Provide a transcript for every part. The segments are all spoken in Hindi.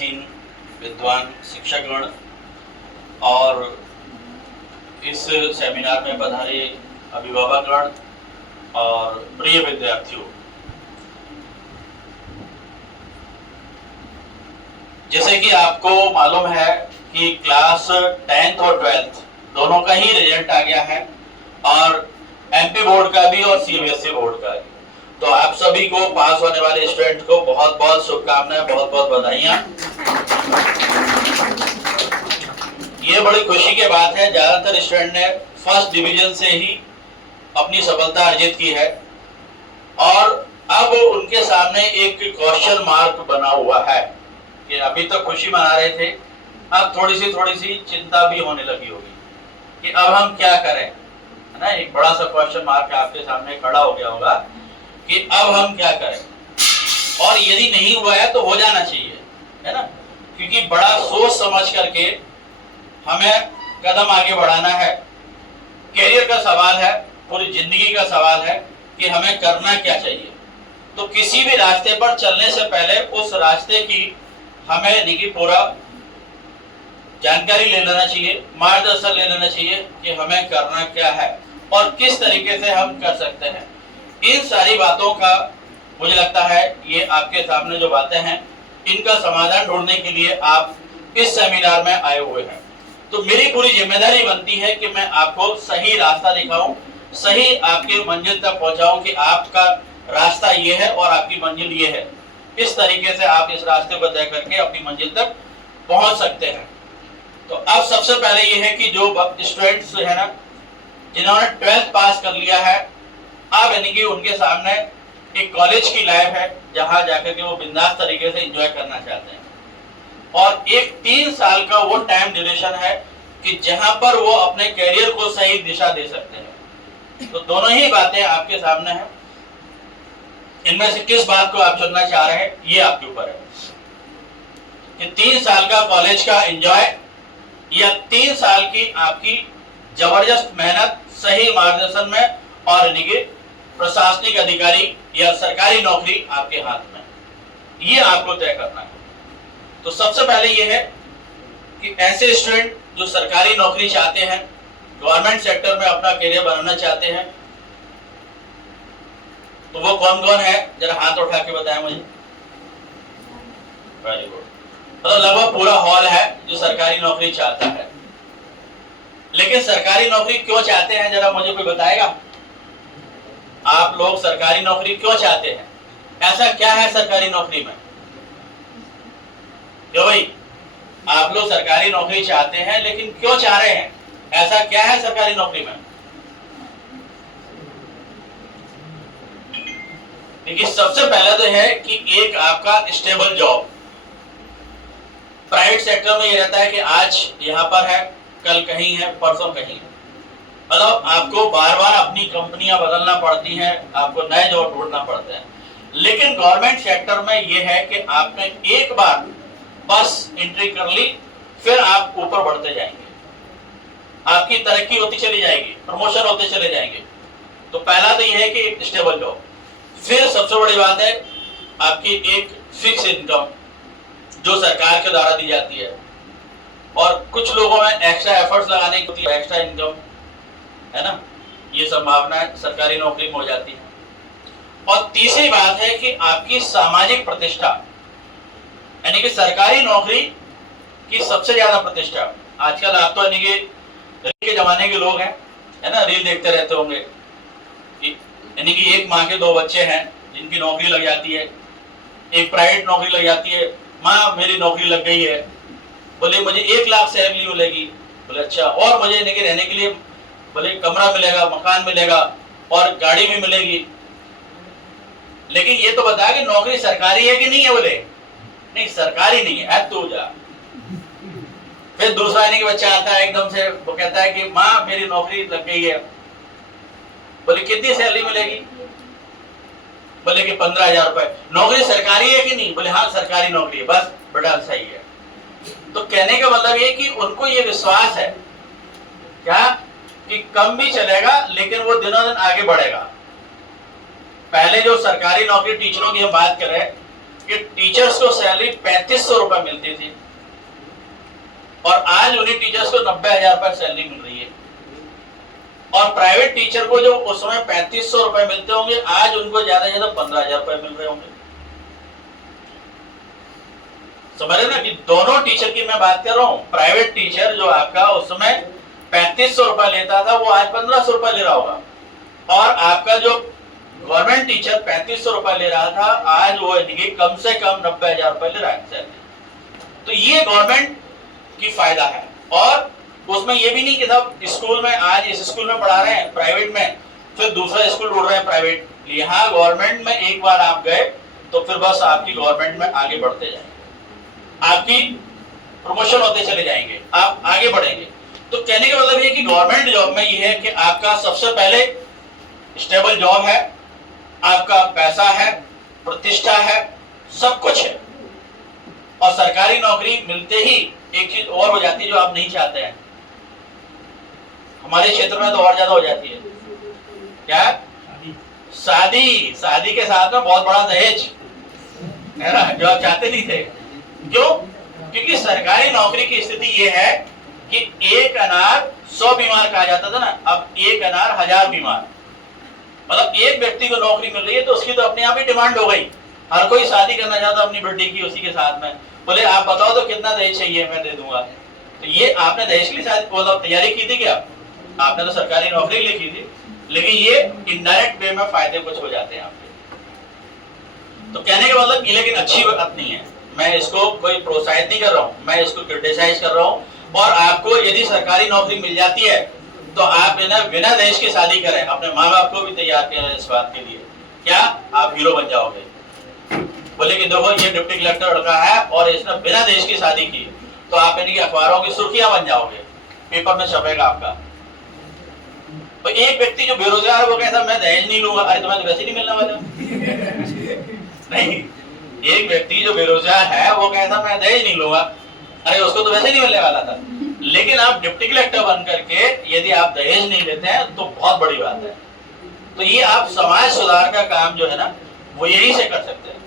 विद्यासीन विद्वान शिक्षकगण और इस सेमिनार में पधारे अभिभावकगण और प्रिय विद्यार्थियों, जैसे कि आपको मालूम है कि क्लास 10th और 12th दोनों का ही रिजल्ट आ गया है और एमपी बोर्ड का भी और सीबीएसई बोर्ड का भी। तो आप सभी को, पास होने वाले स्टूडेंट को बहुत बहुत शुभकामनाएं, बहुत बहुत बधाइयां। ये बड़ी खुशी की बात है, ज्यादातर स्टूडेंट ने फर्स्ट डिवीजन से ही अपनी सफलता अर्जित की है और अब उनके सामने एक क्वेश्चन मार्क बना हुआ है कि अभी तक खुशी मना रहे थे, अब थोड़ी सी चिंता भी होने लगी होगी कि अब हम क्या करें, है ना। एक बड़ा सा क्वेश्चन मार्क आपके सामने खड़ा हो गया होगा कि अब हम क्या करें, और यदि नहीं हुआ है तो हो जाना चाहिए, है ना, क्योंकि बड़ा सोच समझ करके हमें कदम आगे बढ़ाना है। कैरियर का सवाल है, पूरी जिंदगी का सवाल है कि हमें करना क्या चाहिए। तो किसी भी रास्ते पर चलने से पहले उस रास्ते की हमें देखिए पूरा जानकारी ले लेना चाहिए, मार्गदर्शन ले लेना चाहिए कि हमें करना क्या है और किस तरीके से हम कर सकते हैं। इन सारी बातों का मुझे लगता है ये आपके सामने जो बातें हैं इनका समाधान ढूंढने के लिए आप इस सेमिनार में आए हुए हैं। तो मेरी पूरी जिम्मेदारी बनती है कि मैं आपको सही रास्ता दिखाऊं, सही आपके मंजिल तक पहुंचाऊं कि आपका रास्ता ये है और आपकी मंजिल ये है। इस तरीके से आप इस रास्ते पर तय करके अपनी मंजिल तक पहुंच सकते हैं। तो अब सबसे पहले ये है कि जो स्टूडेंट्स है ना, जिन्होंने 12th पास कर लिया है, अब यानी कि उनके सामने एक कॉलेज की लाइफ है जहां जाकर के वो बिंदास तरीके से एंजॉय करना चाहते हैं और एक 3 साल का वो टाइम ड्यूरेशन है कि जहां पर वो अपने कैरियर को सही दिशा दे सकते हैं। तो दोनों ही बातें आपके सामने हैं, इनमें से किस बात को आप चुनना चाह रहे हैं ये आपके ऊपर है कि 3 साल का कॉलेज का एंजॉय या 3 साल की आपकी जबरदस्त मेहनत सही मार्गदर्शन में और प्रशासनिक अधिकारी या सरकारी नौकरी आपके हाथ में, ये आपको तय करना है। तो सबसे पहले ये है कि ऐसे स्टूडेंट जो सरकारी नौकरी चाहते हैं, गवर्नमेंट सेक्टर में अपना करियर बनाना चाहते हैं, तो वो कौन कौन है जरा हाथ उठा के बताएं मुझे। वेरी गुड, मतलब लगभग पूरा हॉल है जो सरकारी नौकरी चाहता है। लेकिन सरकारी नौकरी क्यों चाहते हैं जरा मुझे कोई बताएगा? आप लोग सरकारी नौकरी क्यों चाहते हैं? ऐसा क्या है सरकारी नौकरी में? क्यों भाई, आप लोग सरकारी नौकरी चाहते हैं लेकिन क्यों चाह रहे हैं? ऐसा क्या है सरकारी नौकरी में? देखिए, सबसे पहले तो है कि एक आपका स्टेबल जॉब। प्राइवेट सेक्टर में ये रहता है कि आज यहाँ पर है, कल कहीं है, परसों कहीं है, मतलब आपको बार बार अपनी कंपनियां बदलना पड़ती हैं, आपको नए जॉब ढूंढना पड़ते हैं। लेकिन गवर्नमेंट सेक्टर में ये है कि आपने एक बार बस एंट्री कर ली, फिर आप ऊपर बढ़ते जाएंगे, आपकी तरक्की होती चली जाएगी, प्रमोशन होते चले जाएंगे। तो पहला तो ये है कि एक स्टेबल जॉब। फिर सबसे बड़ी बात है आपकी एक फिक्स इनकम जो सरकार के द्वारा दी जाती है, और कुछ लोगों में एक्स्ट्रा एफर्ट्स लगाने की एक्स्ट्रा इनकम, है ना, ये संभावना सरकारी नौकरी में हो जाती है। और तीसरी बात है कि आपकी सामाजिक प्रतिष्ठा, यानी कि सरकारी नौकरी की सबसे ज्यादा प्रतिष्ठा। आजकल आप तो यानी कि रील के जमाने के लोग हैं, है ना, रील देखते रहते होंगे, यानी कि एक माँ के 2 बच्चे हैं जिनकी नौकरी लग जाती है, एक प्राइवेट नौकरी लग जाती है, माँ मेरी नौकरी लग गई है, बोले मुझे 1 लाख सैलरी मिलेगी, बोले अच्छा, और मुझे यानी कि रहने के लिए बोले कमरा मिलेगा, मकान मिलेगा और गाड़ी भी मिलेगी। लेकिन ये तो बता कि नौकरी सरकारी है कि नहीं है? बोले नहीं, सरकारी नहीं है, तू जा। फिर दूसरा आने के बच्चा आता है एकदम से, वो कहता है कि माँ मेरी नौकरी लग गई है, बोले कितनी सैलरी मिलेगी? बोले कि 15,000 रुपए। नौकरी सरकारी है कि नहीं? बोले हाँ सरकारी नौकरी है। बस बेटा सही है। तो कहने का मतलब ये कि उनको ये विश्वास है क्या कि कम भी चलेगा लेकिन वो दिनों दिन आगे बढ़ेगा। पहले जो सरकारी नौकरी टीचरों की हम बात करें कि टीचर्स को सैलरी 3500 रुपए मिलती थी और आज उन्हीं टीचर्स को 90,000 रुपए सैलरी मिल रही है। और प्राइवेट टीचर को जो उस समय 3500 रुपए मिलते होंगे, आज उनको ज्यादा से ज्यादा 15,000 रुपए मिल रहे होंगे। समझ रहे ना कि दोनों टीचर की मैं बात कर रहा हूं। प्राइवेट टीचर जो आपका उस समय 3500 रुपए लेता था, वो आज 1500 रुपए ले रहा होगा। और आपका जो गवर्नमेंट टीचर 3500 रुपए ले रहा था, आज वो कम से कम 90,000 रुपए ले रहा है। तो ये गवर्नमेंट की फायदा है। और उसमें ये भी नहीं कि साहब स्कूल में आज इस स्कूल में पढ़ा रहे हैं प्राइवेट में, फिर दूसरा स्कूल ढूंढ रहे हैं प्राइवेट। यहाँ गवर्नमेंट में एक बार आप गए तो फिर बस आपकी गवर्नमेंट में आगे बढ़ते जाएंगे, आपकी प्रमोशन होते चले जाएंगे, आप आगे बढ़ेंगे। तो कहने का मतलब ये कि गवर्नमेंट जॉब में ये है कि आपका सबसे पहले स्टेबल जॉब है, आपका पैसा है, प्रतिष्ठा है, सब कुछ है। और सरकारी नौकरी मिलते ही एक चीज और हो जाती है जो आप नहीं चाहते हैं। हमारे क्षेत्र में तो और ज्यादा हो जाती है, क्या? शादी। शादी के साथ में बहुत बड़ा दहेज, है ना, जो आप चाहते नहीं थे। क्यों? क्योंकि सरकारी नौकरी की स्थिति ये है कि एक अनार 100 बीमार कहा जाता था ना, अब एक अनार 1000 बीमार। मतलब एक व्यक्ति को नौकरी मिल रही है तो उसकी तो अपने आप ही डिमांड हो गई। हर कोई शादी करना चाहता अपनी बेटी की उसी के साथ में। बोले आप बताओ तो कितना दहेज चाहिए, मैं दे दूंगा। तो ये आपने दहेज के लिए शादी मतलब तैयारी की थी क्या? आपने तो सरकारी नौकरी के लिए की थी, लेकिन ये इनडायरेक्ट वे में फायदे कुछ हो जाते हैं आपके। तो कहने का मतलब, लेकिन अच्छी बात नहीं है। मैं इसको कोई प्रोत्साहित नहीं कर रहा हूँ, मैं इसको क्रिटिसाइज कर रहा हूँ। और आपको यदि सरकारी नौकरी मिल जाती है तो आप बिना दहेज की शादी करें, अपने माँ बाप को भी तैयार करें इस बात के लिए, क्या आप हीरो बन जाओगे। बोले कि देखो ये डिप्टी कलेक्टर लड़का है और इसने बिना दहेज की शादी की, तो आप इनकी अखबारों की सुर्खियां बन जाओगे, पेपर में छपेगा आपका। तो एक व्यक्ति जो बेरोजगार है वो कहता मैं दहेज नहीं लूंगा, अरे तुम्हें तो वैसे नहीं मिलने वाला। नहीं, एक व्यक्ति जो बेरोजगार है वो कहता मैं दहेज नहीं लूंगा, अरे उसको तो वैसे नहीं मिलने वाला था। लेकिन आप डिप्टी कलेक्टर बन करके यदि आप दहेज नहीं लेते हैं तो बहुत बड़ी बात है। तो ये आप समाज सुधार का काम जो है ना, वो यही से कर सकते हैं।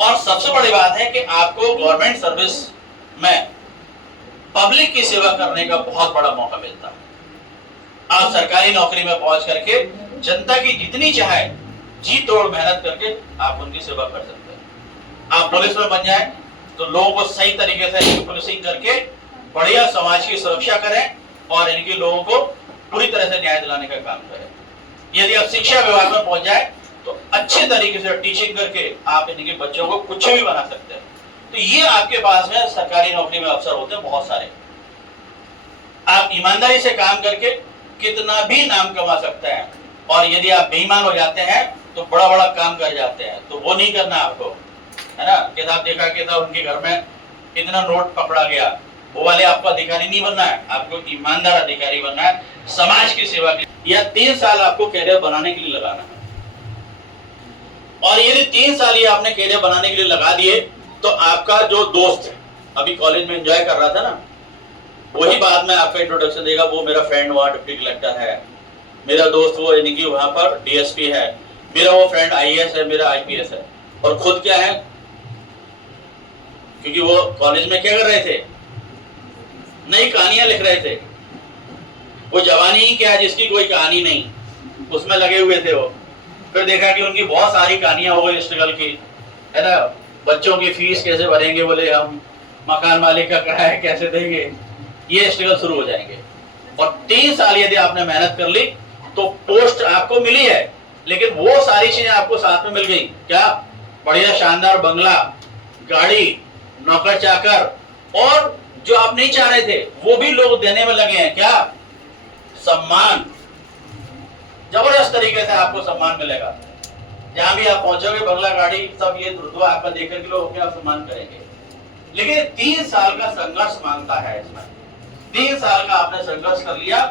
और सबसे बड़ी बात है कि आपको गवर्नमेंट सर्विस में पब्लिक की सेवा करने का बहुत बड़ा मौका मिलता है। आप सरकारी नौकरी में पहुंच करके जनता की जितनी चाहे जी तोड़ मेहनत करके आप उनकी सेवा कर सकते हैं। आप पुलिस में बन जाए तो लोगों को सही तरीके से पुलिसिंग करके बढ़िया समाज की सुरक्षा करें और इनके लोगों को पूरी तरह से न्याय दिलाने का काम करें। यदि आप शिक्षा विभाग में पहुंच जाए तो अच्छे तरीके से टीचिंग करके आप इनके बच्चों को कुछ भी बना सकते हैं। तो ये आपके पास में सरकारी नौकरी में अवसर होते हैं बहुत सारे। आप ईमानदारी से काम करके कितना भी नाम कमा सकते हैं। और यदि आप बेईमान हो जाते हैं तो बड़ा बड़ा काम कर जाते हैं, तो वो नहीं करना आपको, है ना। कि आप देखा कि उनके घर में इतना नोट पकड़ा गया, वो वाले आपको अधिकारी नहीं बनना है, आपको ईमानदार अधिकारी बनना है, समाज की सेवा की। या 3 साल आपको कैरियर बनाने के लिए लगाना है। और यदि 3 साल ये आपने कैरियर बनाने के लिए लगा दिए तो आपका जो दोस्त है अभी कॉलेज में एंजॉय कर रहा था ना, वही बाद में आपका इंट्रोडक्शन देगा, वो मेरा फ्रेंड वहाँ डिप्टी कलेक्टर है, मेरा दोस्त वो इनकी वहाँ पर डीएसपी है, मेरा वो फ्रेंड आईएएस है, मेरा आईपीएस है। और खुद क्या है, क्योंकि वो कॉलेज में क्या कर रहे थे, नई कहानियां लिख रहे थे। वो जवानी ही क्या है जिसकी कोई कहानी नहीं, उसमें लगे हुए थे वो। फिर देखा कि उनकी बहुत सारी कहानियां हो गई स्ट्रगल की, है ना। बच्चों की फीस कैसे भरेंगे, बोले हम मकान मालिक का किराया कैसे देंगे, ये स्ट्रगल शुरू हो जाएंगे। और 3 साल यदि आपने मेहनत कर ली तो पोस्ट आपको मिली है, लेकिन वो सारी चीजें आपको साथ में मिल गई। क्या? बढ़िया शानदार बंगला, गाड़ी, नौकर चाकर, और जो आप नहीं चाह रहे थे वो भी लोग देने में लगे हैं। क्या? सम्मान। जबरदस्त तरीके से आपको सम्मान मिलेगा। जहां भी आप पहुंचोगे, बंगला, गाड़ी, सब ये रुतबा आपका देख करके लोग क्या सम्मान करेंगे। लेकिन 3 साल का संघर्ष मांगता है इसमें। 3 साल का आपने संघर्ष कर लिया